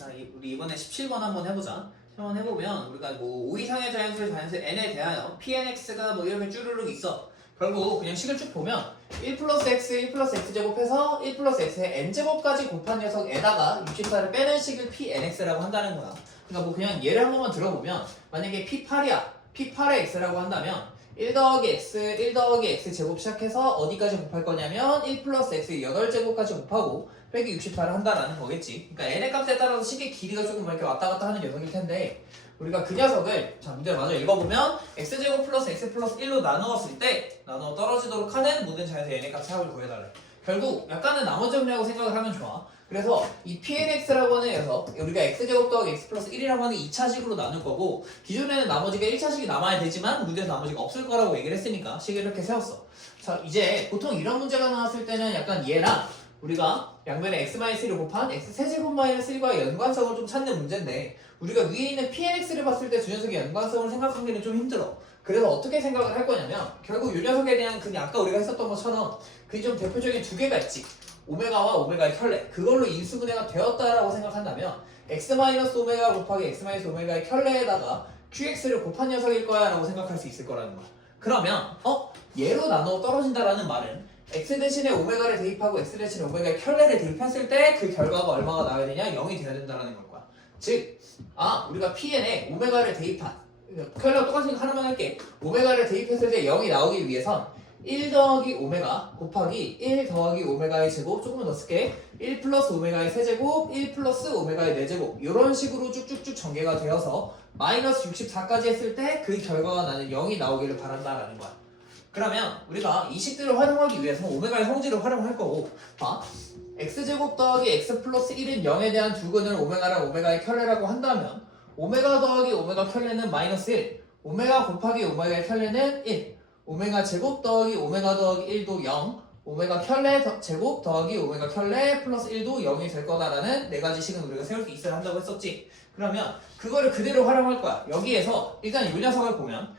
자, 우리 이번에 17번 한번 해보자. 한번 해보면 우리가 뭐 5 이상의 자연수의 자연수 n에 대하여 pnx가 뭐 이렇게 쭈루룩 있어. 결국 그냥 식을 쭉 보면 1 플러스 x, 1 플러스 x제곱해서 1 플러스 x의 n제곱까지 곱한 녀석에다가 64를 빼는 식을 pnx라고 한다는 거야. 그러니까 뭐 그냥 예를 한 번만 들어보면 만약에 p8이야. p8의 x라고 한다면 1 더하기 x, 1 더하기 x 제곱 시작해서 어디까지 곱할 거냐면 1 플러스 x 8제곱까지 곱하고 빼기 64를 한다라는 거겠지. 그러니까 n의 값에 따라서 식의 길이가 조금 이렇게 왔다 갔다 하는 녀석일 텐데 우리가 그 녀석을 자 문제를 마저 읽어보면 x제곱 플러스 x 플러스 1로 나누었을 때 나누어 떨어지도록 하는 모든 자연수의 n의 값의 합을 구해달래. 결국 약간은 나머지 정리라고 생각을 하면 좋아. 그래서 이 pnx라고 하는 녀석 우리가 x제곱 더하기 x 플러스 1이라고 하는 2차식으로 나눌 거고 기존에는 나머지가 1차식이 남아야 되지만 문제에서 나머지가 없을 거라고 얘기를 했으니까 식을 이렇게 세웠어. 자 이제 보통 이런 문제가 나왔을 때는 약간 얘랑 우리가 양변에 x-1을 곱한 x-세제곱-1과의 연관성을 좀 찾는 문제인데 우리가 위에 있는 pnx를 봤을 때 두 녀석의 연관성을 생각하기는 좀 힘들어. 그래서 어떻게 생각을 할 거냐면 결국 이 녀석에 대한 그냥 아까 우리가 했었던 것처럼 그 좀 대표적인 두 개가 있지. 오메가와 오메가의 켤레 그걸로 인수분해가 되었다라고 생각한다면 x-오메가 곱하기 x-오메가의 켤레에다가 qx를 곱한 녀석일 거야 라고 생각할 수 있을 거라는 거야. 그러면 얘로 나눠 떨어진다라는 말은 x 대신에 오메가를 대입하고 x 대신에 오메가의 켤레를 대입했을 때 그 결과가 얼마가 나와야 되냐? 0이 돼야 된다는 걸 거야. 즉, 우리가 pn에 오메가를 대입한 켤레가 똑같으니까 하나만 할게. 오메가를 대입했을 때 0이 나오기 위해선 1 더하기 오메가 곱하기 1 더하기 오메가의 제곱 조금만 더 쓸게. 1 플러스 오메가의 세제곱 1 플러스 오메가의 네제곱 이런 식으로 쭉쭉쭉 전개가 되어서 마이너스 64까지 했을 때 그 결과가 나는 0이 나오기를 바란다라는 거야. 그러면 우리가 이 식들을 활용하기 위해서 오메가의 성질을 활용할 거고 x제곱 더하기 x 플러스 1인 0에 대한 두근을 오메가랑 오메가의 켤레라고 한다면 오메가 더하기 오메가 켤레는 마이너스 1 오메가 곱하기 오메가의 켤레는 1 오메가 제곱 더하기 오메가 더하기 1도 0 오메가 켤레 제곱 더하기 오메가 켤레 플러스 1도 0이 될 거다라는 네 가지 식은 우리가 세울 수 있어야 한다고 했었지. 그러면 그거를 그대로 활용할 거야. 여기에서 일단 이 녀석을 보면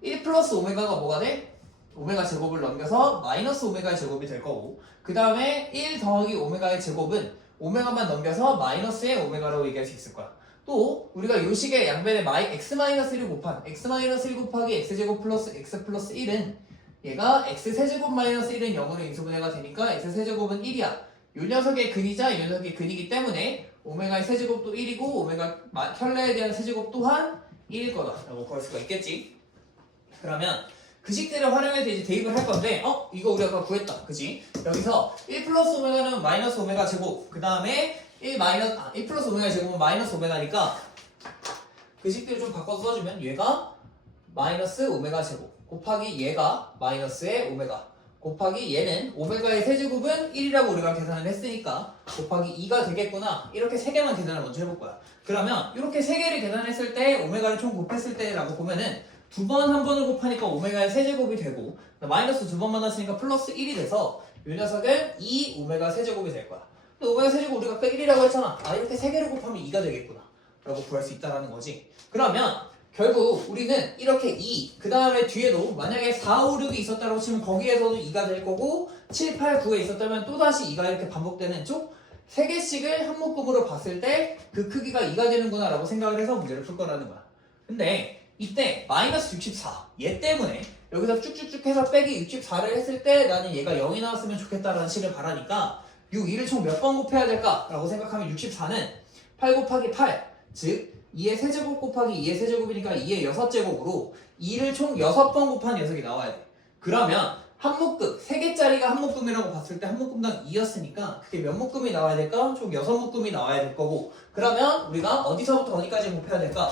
1 플러스 오메가가 뭐가 돼? 오메가 제곱을 넘겨서 마이너스 오메가의 제곱이 될 거고 그 다음에 1 더하기 오메가의 제곱은 오메가만 넘겨서 마이너스의 오메가라고 얘기할 수 있을 거야. 또 우리가 이 식의 양변에 x-1을 곱한 x-1 곱하기 x제곱 플러스 x 플러스 1은 얘가 x세제곱 마이너스 1은 0으로 인수분해가 되니까 x세제곱은 1이야. 이 녀석의 근이자 이 녀석의 근이기 때문에 오메가의 세제곱도 1이고 오메가 켤레에 대한 세제곱 또한 1일 거다 라고 구할 수가 있겠지. 그러면 그 식들을 활용해서 이제 대입을 할 건데 이거 우리가 아까 구했다 그치? 여기서 1 플러스 오메가는 마이너스 오메가 제곱 그 다음에 1 플러스 오메가 제곱은 마이너스 오메가니까 그 식들을 좀 바꿔서 써주면 얘가 마이너스 오메가 제곱 곱하기 얘가 마이너스의 오메가 곱하기 얘는 오메가의 세제곱은 1이라고 우리가 계산을 했으니까 곱하기 2가 되겠구나. 이렇게 세 개만 계산을 먼저 해볼 거야. 그러면 이렇게 세 개를 계산했을 때 오메가를 총 곱했을 때라고 보면은 두 번 한 번을 곱하니까 오메가의 세제곱이 되고 마이너스 두 번 만났으니까 플러스 1이 돼서 이 녀석은 2 오메가 세제곱이 될 거야. 근데 오메가 세제곱 우리가 아까 1이라고 했잖아. 이렇게 세 개를 곱하면 2가 되겠구나 라고 구할 수 있다는 거지. 그러면 결국 우리는 이렇게 2, 그 다음에 뒤에도 만약에 4, 5, 6이 있었다고 치면 거기에서도 2가 될 거고 7, 8, 9에 있었다면 또다시 2가 이렇게 반복되는 쪽 3개씩을 한 묶음으로 봤을 때 그 크기가 2가 되는구나 라고 생각을 해서 문제를 풀 거라는 거야. 근데 이때 마이너스 64, 얘 때문에 여기서 쭉쭉쭉 해서 빼기 64를 했을 때 나는 얘가 0이 나왔으면 좋겠다라는 식을 바라니까 6, 2를 총 몇 번 곱해야 될까? 라고 생각하면 64는 8 곱하기 8, 즉 2의 세제곱 곱하기 2의 세제곱이니까 2의 6제곱으로 2를 총 6번 곱한 녀석이 나와야 돼. 그러면 한 묶음, 3개짜리가 한 묶음이라고 봤을 때 한 묶음당 2였으니까 그게 몇 묶음이 나와야 될까? 총 6묶음이 나와야 될 거고 그러면 우리가 어디서부터 어디까지 곱해야 될까?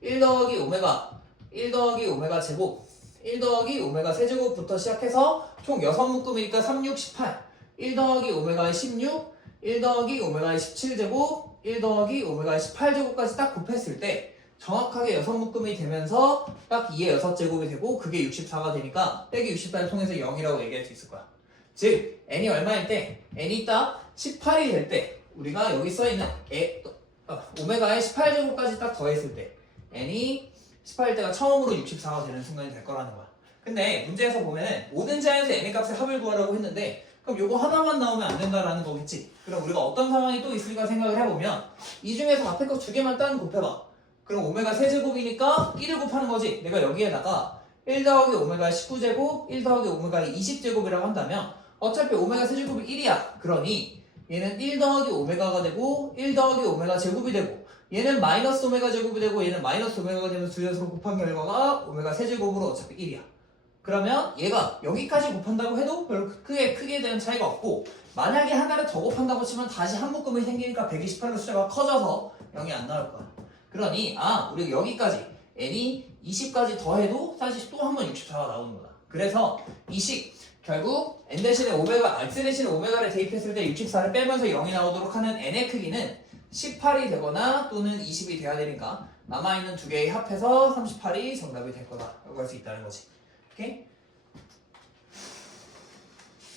1 더하기 오메가, 1 더하기 오메가 제곱, 1 더하기 오메가 세제곱부터 시작해서 총 6묶음이니까 3, 6, 18 1 더하기 오메가의 16, 1 더하기 오메가의 17제곱, 1 더하기 오메가의 18제곱까지 딱 곱했을 때 정확하게 6묶음이 되면서 딱 2의 6제곱이 되고 그게 64가 되니까 빼기 64를 통해서 0이라고 얘기할 수 있을 거야. 즉 n이 얼마일 때? n이 딱 18이 될 때 우리가 여기 써있는 오메가의 18제곱까지 딱 더했을 때 n이 18일 때가 처음으로 64가 되는 순간이 될 거라는 거야. 근데 문제에서 보면은 모든 자연수 n의 값의 합을 구하라고 했는데 그럼 요거 하나만 나오면 안 된다라는 거겠지. 그럼 우리가 어떤 상황이 또 있을까 생각을 해보면 이 중에서 앞에 거 두 개만 딴 곱해봐. 그럼 오메가 세제곱이니까 1을 곱하는 거지. 내가 여기에다가 1 더하기 오메가 19제곱, 1 더하기 오메가 20제곱이라고 한다면 어차피 오메가 세제곱이 1이야. 그러니 얘는 1 더하기 오메가가 되고 1 더하기 오메가 제곱이 되고 얘는 마이너스 오메가 제곱이 되고 얘는 마이너스 오메가가 되면서 두 녀석을 곱한 결과가 오메가 세제곱으로 어차피 1이야. 그러면 얘가 여기까지 곱한다고 해도 별로 크게 대한 차이가 없고 만약에 하나를 더 곱한다고 치면 다시 한 묶음이 생기니까 128로 숫자가 커져서 0이 안 나올 거야. 그러니 우리가 여기까지 n이 20까지 더해도 사실 또 한 번 64가 나오는 거다. 그래서 이 식 결국 n 대신에 오메가 x 대신에 오메가를 대입했을 때 64를 빼면서 0이 나오도록 하는 n의 크기는 18이 되거나 또는 20이 돼야 되니까 남아있는 두 개의 합해서 38이 정답이 될 거다라고 할 수 있다는 거지. 오케이?